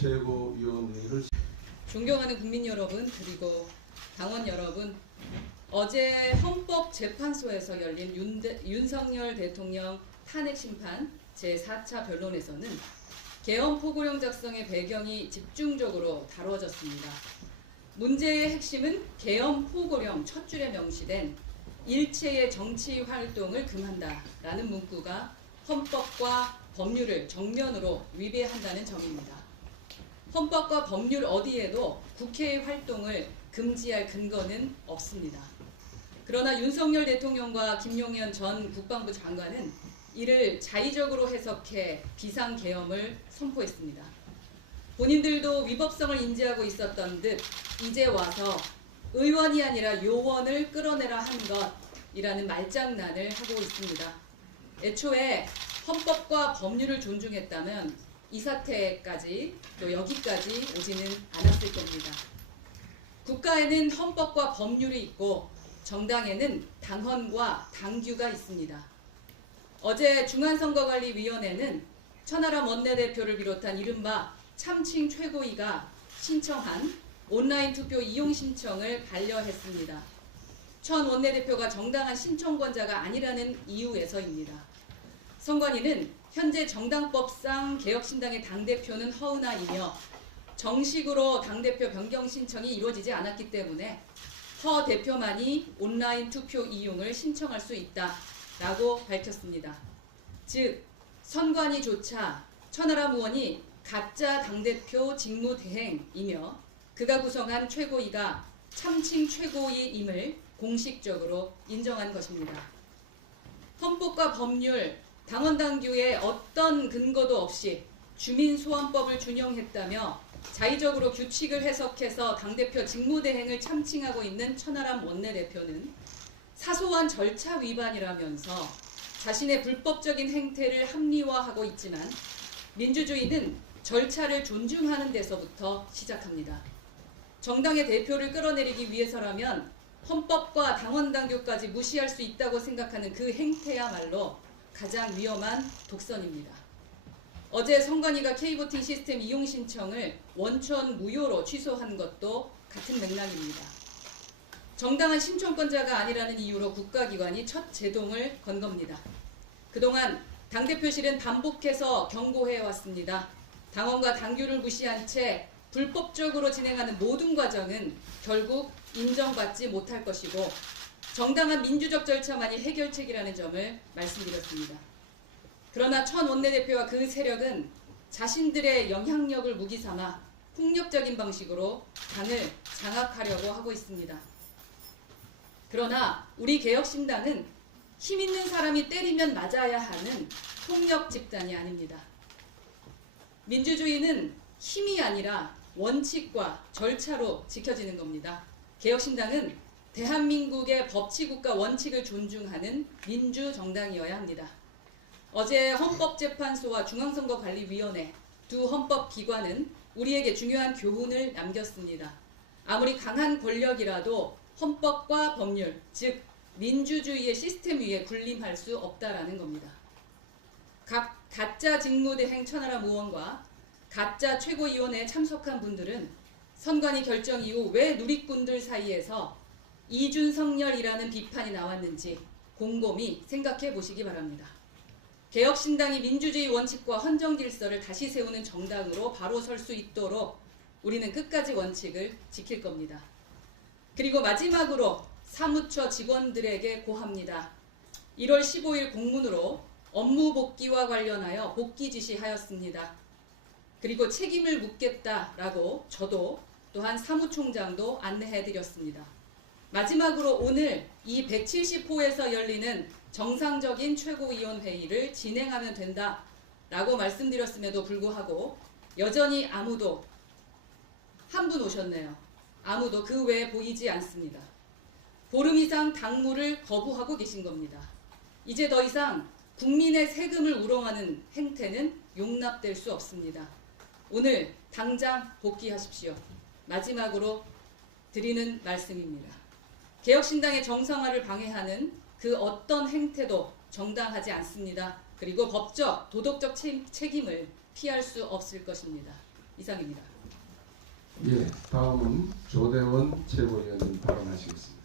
최고위원회의를 존경하는 국민 여러분 그리고 당원 여러분, 어제 헌법재판소에서 열린 윤석열 대통령 탄핵심판 제4차 변론에서는 계엄 포고령 작성의 배경이 집중적으로 다뤄졌습니다. 문제의 핵심은 계엄 포고령 첫 줄에 명시된 일체의 정치 활동을 금한다라는 문구가 헌법과 법률을 정면으로 위배한다는 점입니다. 헌법과 법률 어디에도 국회의 활동을 금지할 근거는 없습니다. 그러나 윤석열 대통령과 김용현 전 국방부 장관은 이를 자의적으로 해석해 비상계엄을 선포했습니다. 본인들도 위법성을 인지하고 있었던 듯 이제 와서 의원이 아니라 요원을 끌어내라 한 것이라는 말장난을 하고 있습니다. 애초에 헌법과 법률을 존중했다면 이 사태까지 또 여기까지 오지는 않았을 겁니다. 국가에는 헌법과 법률이 있고 정당에는 당헌과 당규가 있습니다. 어제 중앙선거관리위원회는 천하람 원내대표를 비롯한 이른바 참칭 최고위가 신청한 온라인 투표 이용 신청을 반려했습니다. 천 원내대표가 정당한 신청권자가 아니라는 이유에서입니다. 선관위는 현재 정당법상 개혁신당의 당대표는 허은하이며 정식으로 당대표 변경 신청이 이루어지지 않았기 때문에 허 대표만이 온라인 투표 이용을 신청할 수 있다라고 밝혔습니다. 즉 선관위조차 천하람 의원이 가짜 당대표 직무대행이며 그가 구성한 최고위가 참칭 최고위임을 공식적으로 인정한 것입니다. 헌법과 법률, 당헌당규에 어떤 근거도 없이 주민소환법을 준용했다며 자의적으로 규칙을 해석해서 당대표 직무대행을 참칭하고 있는 천하람 원내대표는 사소한 절차 위반이라면서 자신의 불법적인 행태를 합리화하고 있지만 민주주의는 절차를 존중하는 데서부터 시작합니다. 정당의 대표를 끌어내리기 위해서라면 헌법과 당헌당규까지 무시할 수 있다고 생각하는 그 행태야말로 가장 위험한 독선입니다. 어제 선관위가 K보팅 시스템 이용 신청을 원천 무효로 취소한 것도 같은 맥락입니다. 정당한 신청권자가 아니라는 이유로 국가기관이 첫 제동을 건 겁니다. 그동안 당대표실은 반복해서 경고해왔습니다. 당헌과 당규를 무시한 채 불법적으로 진행하는 모든 과정은 결국 인정받지 못할 것이고 정당한 민주적 절차만이 해결책이라는 점을 말씀드렸습니다. 그러나 천 원내대표와 그 세력은 자신들의 영향력을 무기 삼아 폭력적인 방식으로 당을 장악하려고 하고 있습니다. 그러나 우리 개혁신당은 힘 있는 사람이 때리면 맞아야 하는 폭력 집단이 아닙니다. 민주주의는 힘이 아니라 원칙과 절차로 지켜지는 겁니다. 개혁신당은 대한민국의 법치국가 원칙을 존중하는 민주정당이어야 합니다. 어제 헌법재판소와 중앙선거관리위원회 두 헌법기관은 우리에게 중요한 교훈을 남겼습니다. 아무리 강한 권력이라도 헌법과 법률, 즉 민주주의의 시스템 위에 군림할 수 없다라는 겁니다. 각 가짜 직무대행 천하람 의원과 가짜 최고위원회에 참석한 분들은 선관위 결정 이후 왜 누리꾼들 사이에서 이준석열이라는 비판이 나왔는지 곰곰이 생각해 보시기 바랍니다. 개혁신당이 민주주의 원칙과 헌정질서를 다시 세우는 정당으로 바로 설 수 있도록 우리는 끝까지 원칙을 지킬 겁니다. 그리고 마지막으로 사무처 직원들에게 고합니다. 1월 15일 공문으로 업무 복귀와 관련하여 복귀 지시하였습니다. 그리고 책임을 묻겠다라고 저도 또한 사무총장도 안내해드렸습니다. 마지막으로 오늘 이 170호에서 열리는 정상적인 최고위원회의를 진행하면 된다라고 말씀드렸음에도 불구하고 여전히 아무도 한 분 오셨네요. 아무도 그 외에 보이지 않습니다. 보름 이상 당무를 거부하고 계신 겁니다. 이제 더 이상 국민의 세금을 우롱하는 행태는 용납될 수 없습니다. 오늘 당장 복귀하십시오. 마지막으로 드리는 말씀입니다. 개혁신당의 정상화를 방해하는 그 어떤 행태도 정당하지 않습니다. 그리고 법적, 도덕적 책임을 피할 수 없을 것입니다. 이상입니다. 예, 다음은 조대원 최고위원님 발언하시겠습니다.